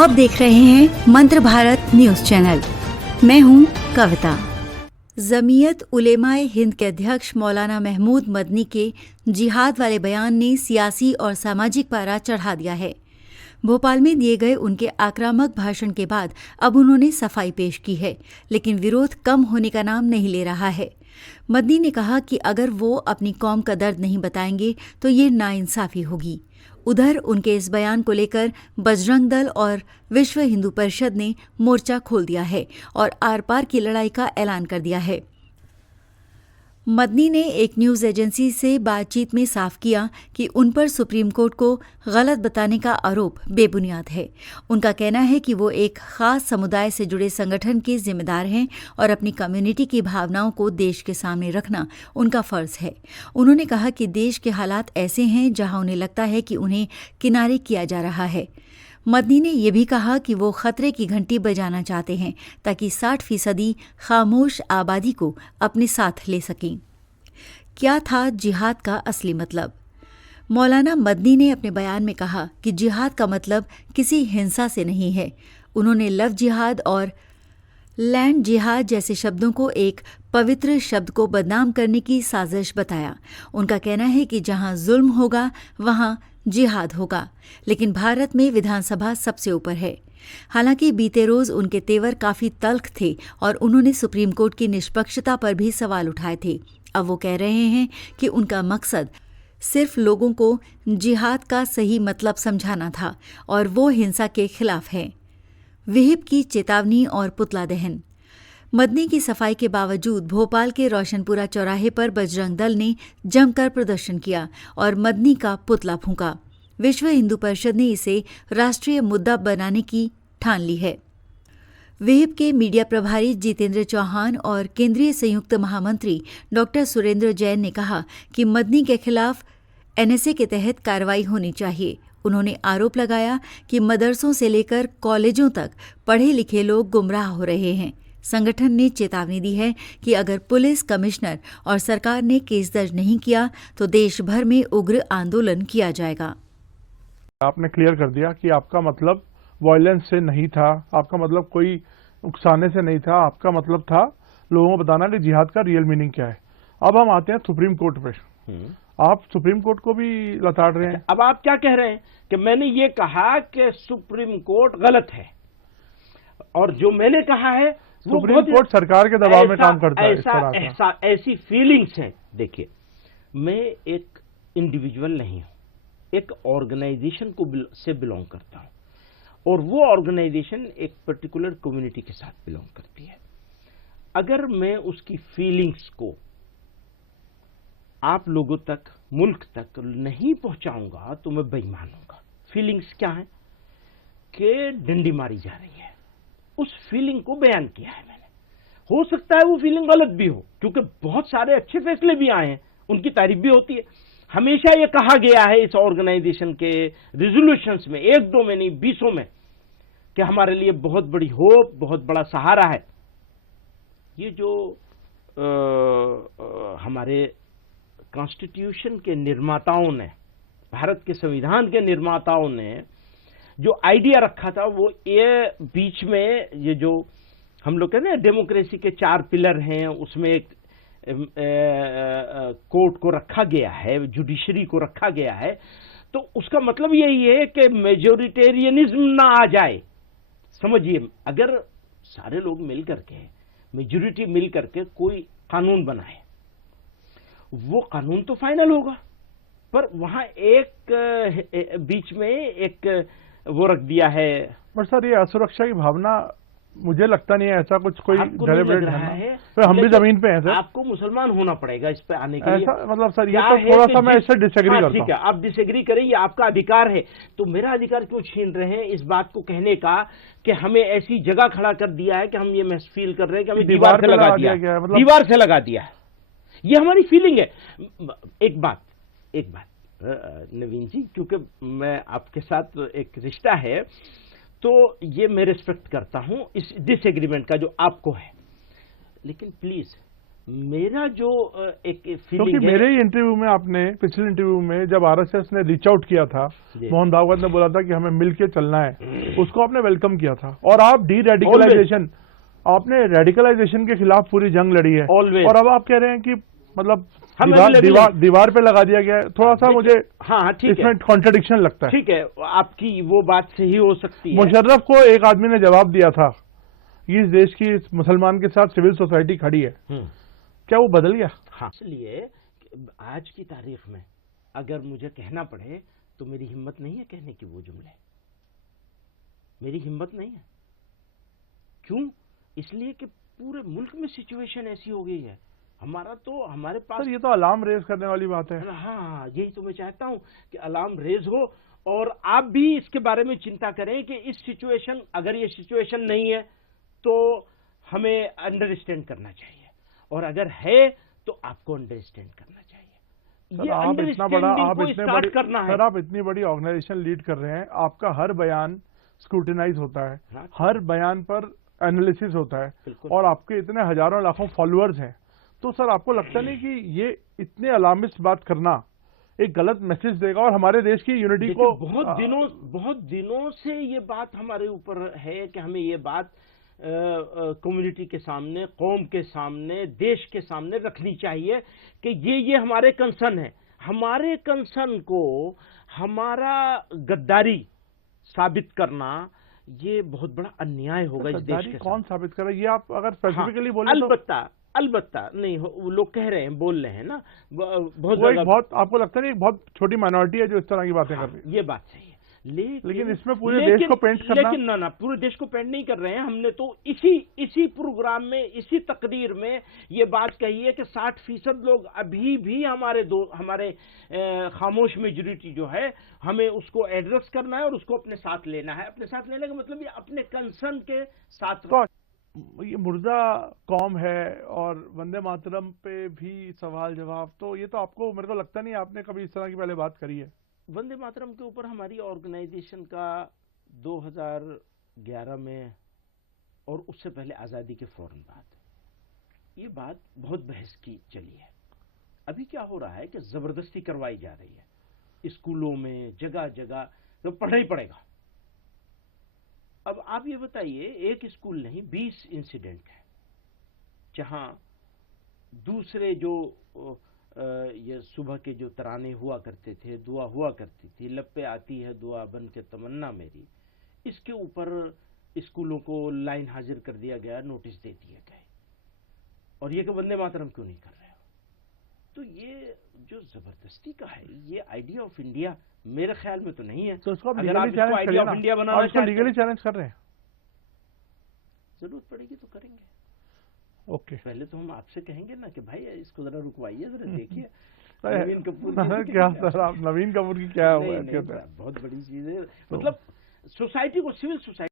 आप देख रहे हैं मंत्र भारत न्यूज चैनल। मैं हूं कविता। जमीयत उलेमाए हिंद के अध्यक्ष मौलाना महमूद मदनी के जिहाद वाले बयान ने सियासी और सामाजिक पारा चढ़ा दिया है। भोपाल में दिए गए उनके आक्रामक भाषण के बाद अब उन्होंने सफाई पेश की है, लेकिन विरोध कम होने का नाम नहीं ले रहा है। मदनी ने कहा कि अगर वो अपनी कौम का दर्द नहीं बताएंगे तो ये नाइंसाफी होगी। उधर उनके इस बयान को लेकर बजरंग दल और विश्व हिंदू परिषद ने मोर्चा खोल दिया है और आर पार की लड़ाई का ऐलान कर दिया है। मदनी ने एक न्यूज एजेंसी से बातचीत में साफ किया कि उन पर सुप्रीम कोर्ट को गलत बताने का आरोप बेबुनियाद है। उनका कहना है कि वो एक खास समुदाय से जुड़े संगठन के जिम्मेदार हैं और अपनी कम्युनिटी की भावनाओं को देश के सामने रखना उनका फर्ज है। उन्होंने कहा कि देश के हालात ऐसे हैं जहां उन्हें लगता है कि उन्हें किनारे किया जा रहा है। मदनी ने यह भी कहा कि वो खतरे की घंटी बजाना चाहते हैं ताकि 60% खामोश आबादी को अपने साथ ले सकें। क्या था जिहाद का असली मतलब? मौलाना मदनी ने अपने बयान में कहा कि जिहाद का मतलब किसी हिंसा से नहीं है। उन्होंने लव जिहाद और लैंड जिहाद जैसे शब्दों को एक पवित्र शब्द को बदनाम करने की साजिश बताया। उनका कहना है कि जहां जुल्म होगा वहां जिहाद होगा, लेकिन भारत में विधानसभा सबसे ऊपर है। हालांकि बीते रोज उनके तेवर काफी तल्ख थे और उन्होंने सुप्रीम कोर्ट की निष्पक्षता पर भी सवाल उठाए थे। अब वो कह रहे हैं कि उनका मकसद सिर्फ लोगों को जिहाद का सही मतलब समझाना था और वो हिंसा के खिलाफ है। विहिप की चेतावनी और पुतला दहन। मदनी की सफाई के बावजूद भोपाल के रोशनपुरा चौराहे पर बजरंग दल ने जमकर प्रदर्शन किया और मदनी का पुतला फूंका। विश्व हिंदू परिषद ने इसे राष्ट्रीय मुद्दा बनाने की ठान ली है। विहिप के मीडिया प्रभारी जितेंद्र चौहान और केंद्रीय संयुक्त महामंत्री डॉक्टर सुरेंद्र जैन ने कहा कि मदनी के खिलाफ एनएसए के तहत कार्रवाई होनी चाहिए। उन्होंने आरोप लगाया कि मदरसों से लेकर कॉलेजों तक पढ़े लिखे लोग गुमराह हो रहे हैं। संगठन ने चेतावनी दी है कि अगर पुलिस कमिश्नर और सरकार ने केस दर्ज नहीं किया तो देश भर में उग्र आंदोलन किया जाएगा। आपने क्लियर कर दिया कि आपका मतलब वायलेंस से नहीं था, आपका मतलब कोई उकसाने से नहीं था, आपका मतलब था लोगों को बताना कि जिहाद का रियल मीनिंग क्या है। अब हम आते हैं सुप्रीम कोर्ट पे। आप सुप्रीम कोर्ट को भी लताड़ रहे हैं। अब आप क्या कह रहे हैं कि मैंने ये कहा कि सुप्रीम कोर्ट गलत है और जो मैंने कहा है सुप्रीम कोर्ट सरकार के दबाव में काम करता है। ऐसी फीलिंग्स हैं। देखिए, मैं एक इंडिविजुअल नहीं हूं, एक ऑर्गेनाइजेशन को से बिलोंग करता हूं और वो ऑर्गेनाइजेशन एक पर्टिकुलर कम्युनिटी के साथ बिलोंग करती है। अगर मैं उसकी फीलिंग्स को आप लोगों तक, मुल्क तक नहीं पहुंचाऊंगा तो मैं बेईमान हूंगा। फीलिंग्स क्या है कि डंडी मारी जा रही है, उस फीलिंग को बयान किया है मैंने। हो सकता है वो फीलिंग गलत भी हो, क्योंकि बहुत सारे अच्छे फैसले भी आए हैं, उनकी तारीफ भी होती है। हमेशा ये कहा गया है इस ऑर्गेनाइजेशन के रिजोल्यूशंस में, 1-2 में नहीं 20 में, कि हमारे लिए बहुत बड़ी होप, बहुत बड़ा सहारा है। ये जो हमारे कॉन्स्टिट्यूशन के निर्माताओं ने, भारत के संविधान के निर्माताओं ने जो आइडिया रखा था, वो ये बीच में ये जो हम लोग कहते हैं डेमोक्रेसी के 4 पिलर हैं, उसमें एक कोर्ट को रखा गया है, जुडिशरी को रखा गया है। तो उसका मतलब यही है कि मेजोरिटेरियनिज्म ना आ जाए। समझिए, अगर सारे लोग मिल करके, मेजोरिटी मिल करके कोई कानून बनाए, वो कानून तो फाइनल होगा, पर वहां एक बीच में एक वो रख दिया है। पर सर, ये असुरक्षा की भावना मुझे लगता नहीं है ऐसा कुछ कोई डेलिब्रेट है। तो हम भी जमीन पे हैं सर। आपको मुसलमान होना पड़ेगा इस पे आने के लिए। मतलब सर, ये तो थोड़ा सा मैं इससे डिसएग्री करता हूं। ठीक है, आप डिसएग्री करें, ये आपका अधिकार है। तो मेरा अधिकार क्यों छीन रहे हैं इस बात को कहने का कि हमें ऐसी जगह खड़ा कर दिया है कि हम ये महसूस फील कर रहे हैं कि हमें दीवार से लगा दिया है, मतलब दीवार से लगा दिया है। ये हमारी फीलिंग है। एक बात नवीन जी, क्योंकि मैं आपके साथ एक रिश्ता है, तो ये मैं रिस्पेक्ट करता हूं इस डिसएग्रीमेंट का जो आपको है, लेकिन प्लीज मेरा जो एक क्योंकि फीलिंग है, मेरे ही इंटरव्यू में आपने, पिछले इंटरव्यू में जब आरएसएस ने रीच आउट किया था, जी। मोहन भागवत ने बोला था कि हमें मिलके चलना है, उसको आपने वेलकम किया था। और आप डी रेडिकलाइजेशन, आपने रेडिकलाइजेशन के खिलाफ पूरी जंग लड़ी है। Always। और अब आप कह रहे हैं कि मतलब हम दीवार पे लगा दिया गया है। थोड़ा सा मुझे हाँ ठीक है, इसमें कॉन्ट्रडिक्शन लगता है। ठीक है, आपकी वो बात सही हो सकती है। मुशर्रफ को एक आदमी ने जवाब दिया था कि इस देश की इस मुसलमान के साथ सिविल सोसाइटी खड़ी है, क्या वो बदल गया? हाँ, इसलिए आज की तारीख में अगर मुझे कहना पड़े तो मेरी हिम्मत नहीं है कहने की वो जुमले, मेरी हिम्मत नहीं है। क्यों? इसलिए कि पूरे मुल्क में सिचुएशन ऐसी हो गई है। हमारे पास, सर ये तो अलार्म रेज करने वाली बात है। हाँ, यही तो मैं चाहता हूं कि अलार्म रेज हो और आप भी इसके बारे में चिंता करें कि इस सिचुएशन, अगर ये सिचुएशन नहीं है तो हमें अंडरस्टैंड करना चाहिए, और अगर है तो आपको अंडरस्टैंड करना चाहिए। ये आप इतना बड़ा, आप इतनी बड़ी ऑर्गेनाइजेशन लीड कर रहे हैं, आपका हर बयान स्क्रूटिनाइज होता है, हाँ, हर बयान पर एनालिसिस होता है, बिल्कुल। और आपके इतने हजारों लाखों फॉलोअर्स हैं, तो सर आपको लगता नहीं कि ये इतने अलार्मिस्ट बात करना एक गलत मैसेज देगा और हमारे देश की यूनिटी को? बहुत दिनों से ये बात हमारे ऊपर है कि हमें ये बात कम्युनिटी के सामने, कौम के सामने, देश के सामने रखनी चाहिए कि ये हमारे कंसर्न है। हमारे कंसर्न को हमारा गद्दारी साबित करना ये बहुत बड़ा अन्याय होगा इस देश के साथ। कौन साबित करे ये आप अगर स्पेसिफिकली बोले तो? अलबत्ता नहीं, वो लोग कह रहे हैं, बोल रहे हैं ना, बहुत आपको लगता नहीं एक बहुत छोटी माइनॉरिटी है जो इस तरह की बातें कर रही है? ये बात सही है, लेकिन इसमें पूरे देश को पेंट करना, लेकिन ना पूरे देश को पेंट नहीं कर रहे हैं। हमने तो इसी प्रोग्राम में, इसी तकरीर में ये बात कही है कि 60% लोग अभी भी हमारे खामोश मेजॉरिटी जो है, हमें उसको एड्रेस करना है और उसको अपने साथ लेना है। अपने साथ लेने का मतलब ये अपने कंसर्न के साथ। तो ये मुर्दा कौम है और वंदे मातरम पे भी सवाल जवाब, तो ये तो आपको, मेरे को लगता नहीं आपने कभी इस तरह की पहले बात करी है। वंदे मातरम के ऊपर हमारी ऑर्गेनाइजेशन का 2011 में और उससे पहले आज़ादी के फौरन बाद ये बात बहुत बहस की चली है। अभी क्या हो रहा है कि जबरदस्ती करवाई जा रही है स्कूलों में, जगह जगह, तो पढ़ना ही पड़ेगा। अब आप ये बताइए, एक स्कूल नहीं 20 इंसिडेंट है जहां दूसरे जो ये सुबह के जो तराने हुआ करते थे, दुआ हुआ करती थी, लपे आती है दुआ बन के तमन्ना मेरी, इसके ऊपर स्कूलों को लाइन हाजिर कर दिया गया, नोटिस दे दिए गए, और ये कि वंदे मातरम क्यों नहीं कर रहे हो? तो ये जो जबरदस्ती का है, ये आइडिया ऑफ इंडिया मेरे ख्याल में तो नहीं है। तो उसको अगर आप इसको आइडिया ऑफ इंडिया बनाना चाहते हैं, लीगली चैलेंज कर रहे हैं, जरूरत पड़ेगी तो करेंगे। ओके, पहले तो हम आपसे कहेंगे ना कि भाई इसको जरा रुकवाइए, जरा देखिए नवीन कपूर क्या सर, आप नवीन कपूर की क्या हुआ? बहुत बड़ी चीज है, मतलब सोसाइटी को, सिविल सोसाइटी